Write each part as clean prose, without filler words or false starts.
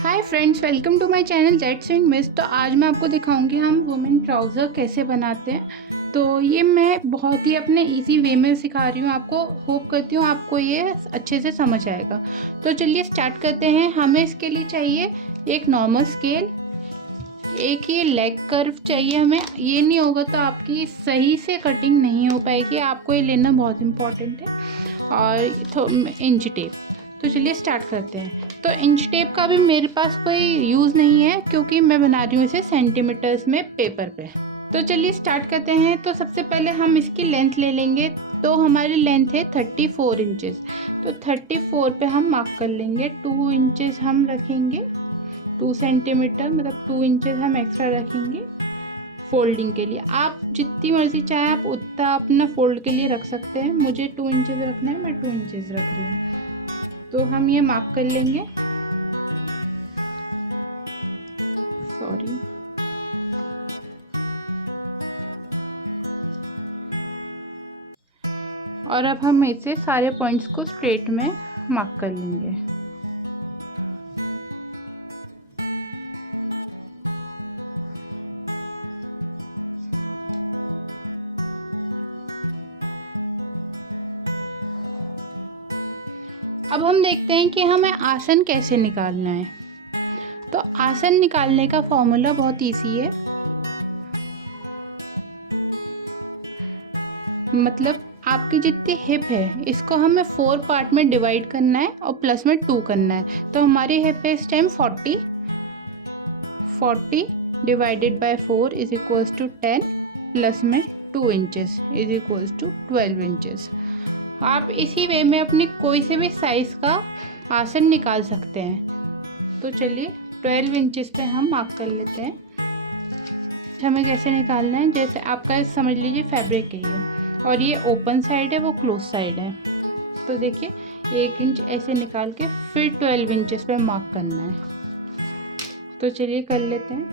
Hi friends, welcome to my channel jet swing miss. तो आज मैं आपको दिखाऊंगी हम वुमेन ट्राउज़र कैसे बनाते हैं। तो ये मैं बहुत ही अपने इजी वे में सिखा रही हूँ आपको। होप करती हूँ आपको ये अच्छे से समझ आएगा। तो चलिए स्टार्ट करते हैं। हमें इसके लिए चाहिए एक नॉर्मल स्केल, एक ही लेग कर्व चाहिए हमें। ये नहीं होगा तो आपकी सही से कटिंग नहीं हो पाएगी। आपको ये लेना बहुत इंपॉर्टेंट है। और इंच टेप। तो चलिए स्टार्ट करते हैं। तो इंच टेप का भी मेरे पास कोई यूज़ नहीं है क्योंकि मैं बना रही हूँ इसे सेंटीमीटर्स में पेपर पे। तो चलिए स्टार्ट करते हैं। तो सबसे पहले हम इसकी लेंथ ले लेंगे। तो हमारी लेंथ है 34 इंचेस। तो 34 पे हम मार्क कर लेंगे। 2 इंचेस हम रखेंगे, 2 सेंटीमीटर मतलब 2 इंचेस हम एक्स्ट्रा रखेंगे फोल्डिंग के लिए। आप जितनी मर्जी चाहे आप उतना अपना फोल्ड के लिए रख सकते हैं। मुझे 2 इंचेस रखना है, मैं 2 इंचेस रख रही हूँ। तो हम ये मार्क कर लेंगे। सॉरी, और अब हम इसे सारे पॉइंट्स को स्ट्रेट में मार्क कर लेंगे। अब हम देखते हैं कि हमें आसन कैसे निकालना है। तो आसन निकालने का फॉर्मूला बहुत इजी है। मतलब आपकी जितनी हिप है इसको हमें 4 पार्ट में डिवाइड करना है और प्लस में 2 करना है। तो हमारी हिप है इस time 40 divided by 4 is equals to 10 plus में 2 inches is equals to 12 inches. आप इसी वे में अपनी कोई से भी साइज़ का आसन निकाल सकते हैं। तो चलिए 12 इंचेस पे हम मार्क कर लेते हैं। हमें कैसे निकालना है, जैसे आपका समझ लीजिए फैब्रिक है ये, और ये ओपन साइड है, वो क्लोज साइड है। तो देखिए 1 इंच ऐसे निकाल के फिर 12 इंचेस पे मार्क करना है। तो चलिए कर लेते हैं।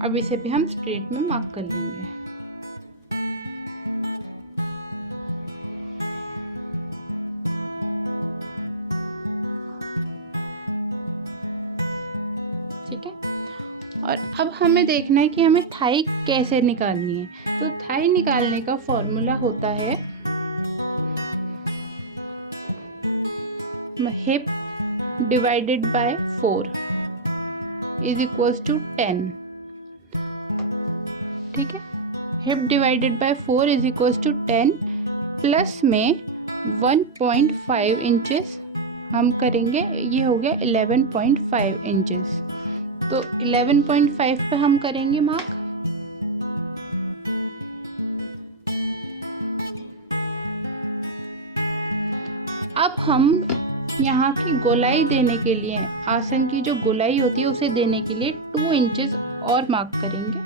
अब इसे भी हम स्ट्रेट में मार्क कर लेंगे। ठीक है। और अब हमें देखना है कि हमें थाई कैसे निकालनी है। तो थाई निकालने का फॉर्मूला होता है hip divided by 4 is equals to 10। ठीक है, hip divided by 4 is equals to 10 plus में 1.5 इंचेस हम करेंगे। ये हो गया 11.5 इंचेस। तो 11.5 पे हम करेंगे मार्क। अब हम यहाँ की गोलाई देने के लिए, आसन की जो गोलाई होती है उसे देने के लिए 2 इंचेस और मार्क करेंगे।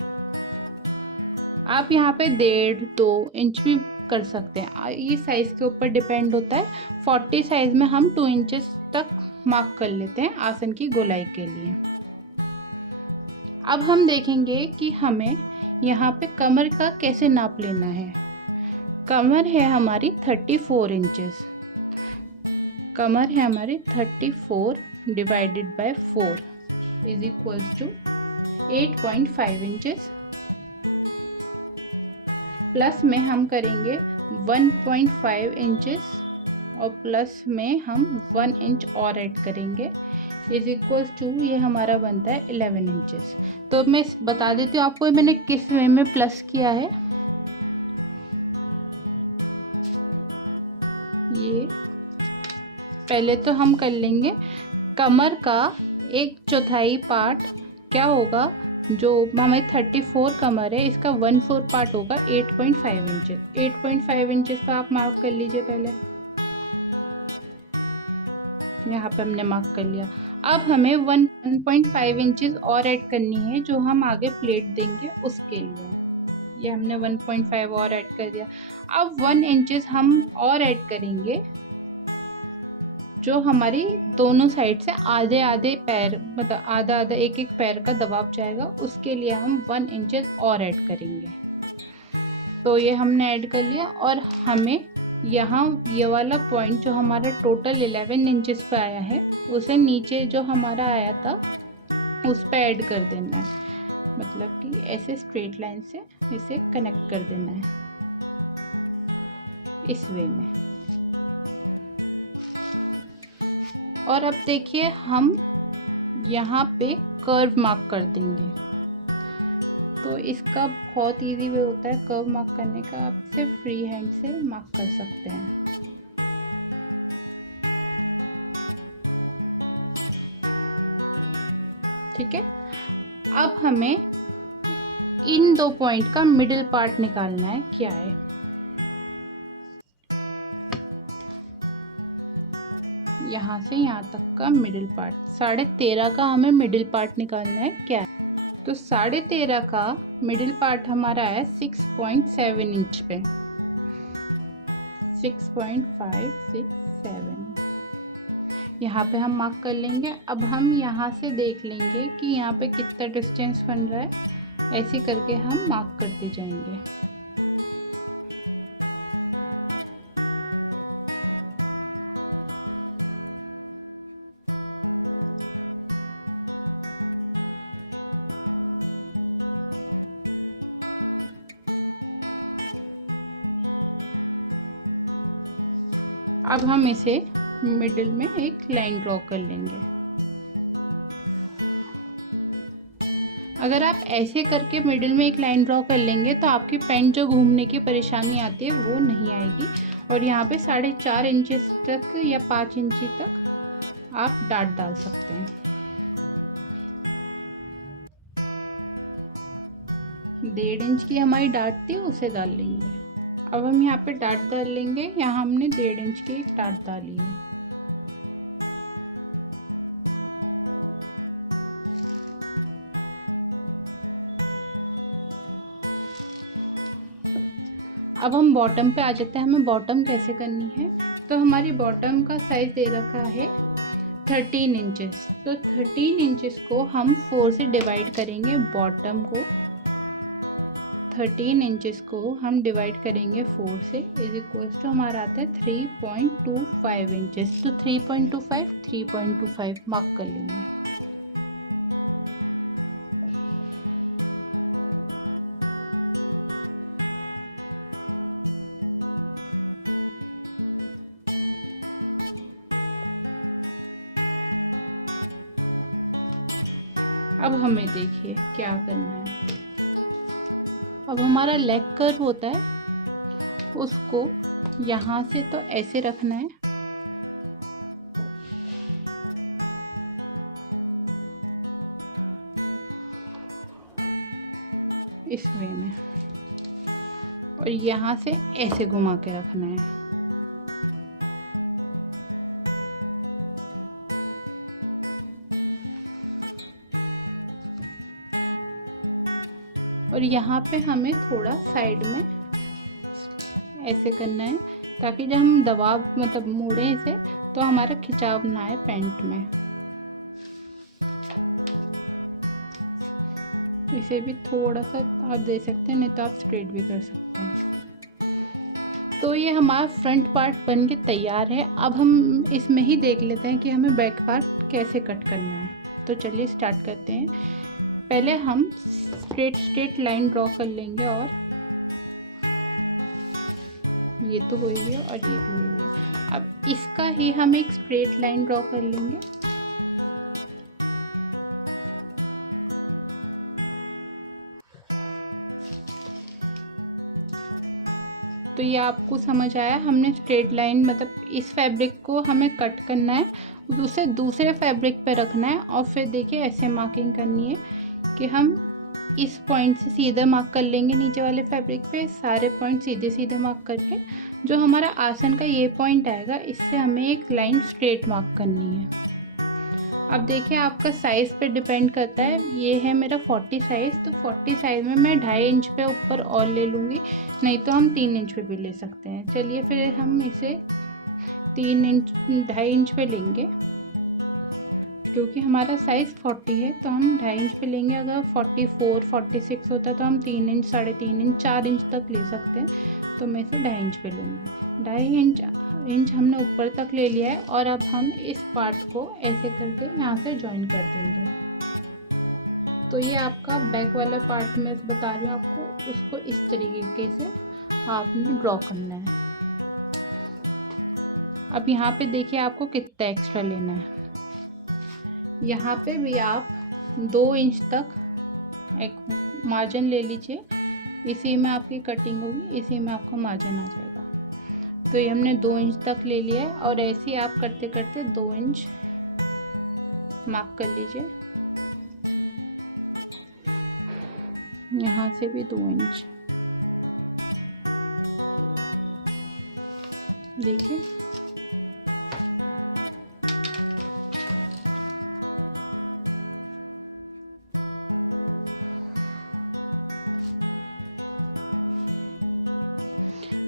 आप यहाँ पे 1.5-2 इंच भी कर सकते हैं, ये साइज़ के ऊपर डिपेंड होता है। 40 साइज़ में हम 2 इंचेस तक मार्क कर लेते हैं आसन की गोलाई के लिए। अब हम देखेंगे कि हमें यहाँ पे कमर का कैसे नाप लेना है। कमर है हमारी 34 इंचेस। कमर है हमारी 34 divided by 4 is equals to 8.5 inches. Plus में हम करेंगे 1.5 इंचेस और प्लस में हम 1 इंच और ऐड करेंगे इज इक्वल्स टू, ये हमारा बनता है 11 इंचेस। तो मैं बता देती हूँ आपको मैंने किस वे में प्लस किया है। ये पहले तो हम कर लेंगे कमर का 1/4 पार्ट क्या होगा, जो हमें 34 कमर है इसका 1/4 पार्ट होगा 8.5 इंचेस। 8.5 इंचेस पर आप मार्क कर लीजिए। पहले यहाँ पे हमने मार्क कर लिया। अब हमें 1.5 इंचेस और ऐड करनी है जो हम आगे प्लेट देंगे उसके लिए। ये हमने 1.5 और ऐड कर दिया। अब 1 इंचेस हम और ऐड करेंगे जो हमारी दोनों साइड से आधे आधे पैर, मतलब आधा आधा एक एक पैर का दबाव जाएगा, उसके लिए हम 1 इंचेस और ऐड करेंगे। तो ये हमने ऐड कर लिया और हमें यहाँ ये वाला पॉइंट जो हमारा टोटल 11 इंचेस पे आया है, उसे नीचे जो हमारा आया था उस पे ऐड कर देना है। मतलब कि ऐसे स्ट्रेट लाइन से इसे कनेक्ट कर देना है इस वे में। और अब देखिए हम यहाँ पे कर्व मार्क कर देंगे। तो इसका बहुत इजी वे होता है कर्व मार्क करने का, आप सिर्फ फ्री हैंड से मार्क कर सकते हैं। ठीक है, अब हमें इन दो पॉइंट का मिडिल पार्ट निकालना है। क्या है, यहाँ से यहाँ तक का मिडिल पार्ट 13.5 का हमें मिडिल पार्ट निकालना है। क्या है, तो 13.5 का मिडिल पार्ट हमारा है 6.7 इंच पे, 6.567 यहाँ पे हम मार्क कर लेंगे। अब हम यहाँ से देख लेंगे कि यहाँ पे कितना डिस्टेंस बन रहा है, ऐसे करके हम मार्क करते जाएंगे। अब हम इसे मिडिल में एक लाइन ड्रॉ कर लेंगे। अगर आप ऐसे करके मिडिल में एक लाइन ड्रॉ कर लेंगे तो आपकी पेन जो घूमने की परेशानी आती है वो नहीं आएगी। और यहाँ पे 4.5 इंचेस तक या 5 इंची तक आप डाट डाल सकते हैं। 1.5 इंच की हमारी डाट थी, उसे डाल लेंगे। अब हम यहाँ पे डाट डाल लेंगे। यहाँ हमने 1.5 इंच की एक डाट डाली है। अब हम बॉटम पे आ जाते हैं। हमें बॉटम कैसे करनी है, तो हमारी बॉटम का साइज दे रखा है 13 इंचेस। तो 13 इंचेस को हम 4 से डिवाइड करेंगे। बॉटम को 13 इंचेस को हम डिवाइड करेंगे 4 से, इज इक्वल्स टू हमारा आता है 3.25 इंचेस। तो 3.25 मार्क कर लेंगे। अब हमें देखिए क्या करना है। अब हमारा लेग कर्व होता है, उसको यहाँ से तो ऐसे रखना है, इस वे में, और यहाँ से ऐसे घुमा के रखना है। और यहाँ पे हमें थोड़ा साइड में ऐसे करना है, ताकि जब हम दबाव मतलब मोड़ें इसे तो हमारा खिंचाव ना आए पैंट में। इसे भी थोड़ा सा आप दे सकते हैं, नहीं तो आप स्ट्रेट भी कर सकते हैं। तो ये हमारा फ्रंट पार्ट बन के तैयार है। अब हम इसमें ही देख लेते हैं कि हमें बैक पार्ट कैसे कट करना है। तो चलिए स्टार्ट करते हैं। पहले हम स्ट्रेट लाइन ड्रॉ कर लेंगे, और ये तो हो ही गया और ये भी हो गया। अब इसका ही हम एक स्ट्रेट लाइन ड्रॉ कर लेंगे। तो ये आपको समझ आया, हमने स्ट्रेट लाइन मतलब इस फैब्रिक को हमें कट करना है, उसे दूसरे फैब्रिक पे रखना है, और फिर देखिए ऐसे मार्किंग करनी है कि हम इस पॉइंट से सीधे मार्क कर लेंगे नीचे वाले फैब्रिक पे। सारे पॉइंट सीधे सीधे मार्क करके जो हमारा आसन का ये पॉइंट आएगा, इससे हमें एक लाइन स्ट्रेट मार्क करनी है। अब देखिए आपका साइज़ पे डिपेंड करता है। ये है मेरा 40 साइज़, तो 40 साइज़ में मैं 2.5 इंच पे ऊपर और ले लूँगी, नहीं तो हम 3 इंच पे भी ले सकते हैं। चलिए फिर हम इसे 3 इंच 2.5 इंच पे लेंगे, क्योंकि हमारा साइज़ 40 है तो हम 2.5 इंच पे लेंगे। अगर 44 46 होता तो हम 3 इंच 3.5 इंच 4 इंच तक ले सकते हैं, तो मैं इसे 2.5 इंच पे लूँगी। 2.5 इंच हमने ऊपर तक ले लिया है और अब हम इस पार्ट को ऐसे करके यहाँ से जॉइन कर देंगे। तो ये आपका बैक वाला पार्ट मैं बता रही हूँ आपको, उसको इस तरीके से आपने ड्रॉ करना है। अब यहाँ पे देखिए आपको कितना एक्स्ट्रा लेना है। यहाँ पे भी आप 2 इंच तक एक मार्जिन ले लीजिए, इसी में आपकी कटिंग होगी, इसी में आपका मार्जिन आ जाएगा। तो ये हमने 2 इंच तक ले लिया है और ऐसे ही आप करते करते 2 इंच मार्क कर लीजिए। यहाँ से भी 2 इंच देखिए।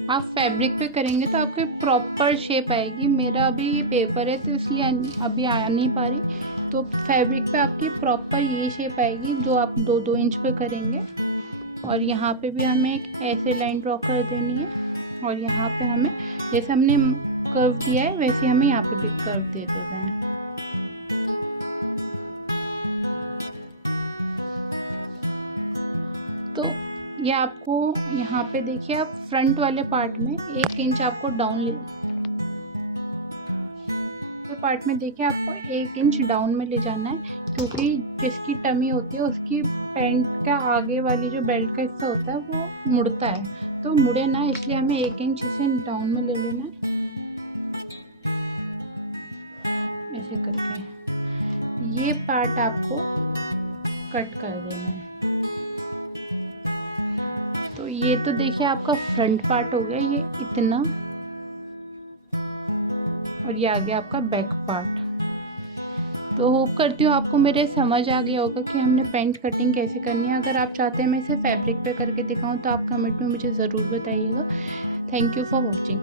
आप फैब्रिक पे करेंगे तो आपके प्रॉपर शेप आएगी। मेरा अभी ये पेपर है तो इसलिए अभी आ नहीं पा रही। तो फैब्रिक पे आपकी प्रॉपर ये शेप आएगी जो आप 2-2 इंच पे करेंगे। और यहाँ पे भी हमें एक ऐसे लाइन ड्रॉ कर देनी है और यहाँ पे हमें जैसे हमने कर्व दिया है वैसे हमें यहाँ पे भी कर्व दे देना है। तो ये आपको यहाँ पे देखिए, आप फ्रंट वाले पार्ट में 1 इंच आपको डाउन ले पार्ट में देखिए आपको 1 इंच डाउन में ले जाना है, क्योंकि जिसकी टमी होती है उसकी पैंट का आगे वाली जो बेल्ट का हिस्सा होता है वो मुड़ता है, तो मुड़े ना इसलिए हमें 1 इंच इसे डाउन में ले लेना है ऐसे करके। ये पार्ट आपको कट कर देना है। तो ये तो देखिए आपका फ्रंट पार्ट हो गया ये इतना, और ये आ गया आपका बैक पार्ट। तो होप करती हूँ आपको मेरे समझ आ गया होगा कि हमने पैंट कटिंग कैसे करनी है। अगर आप चाहते हैं मैं इसे फैब्रिक पे करके दिखाऊं तो आप कमेंट में मुझे ज़रूर बताइएगा। Thank you for watching.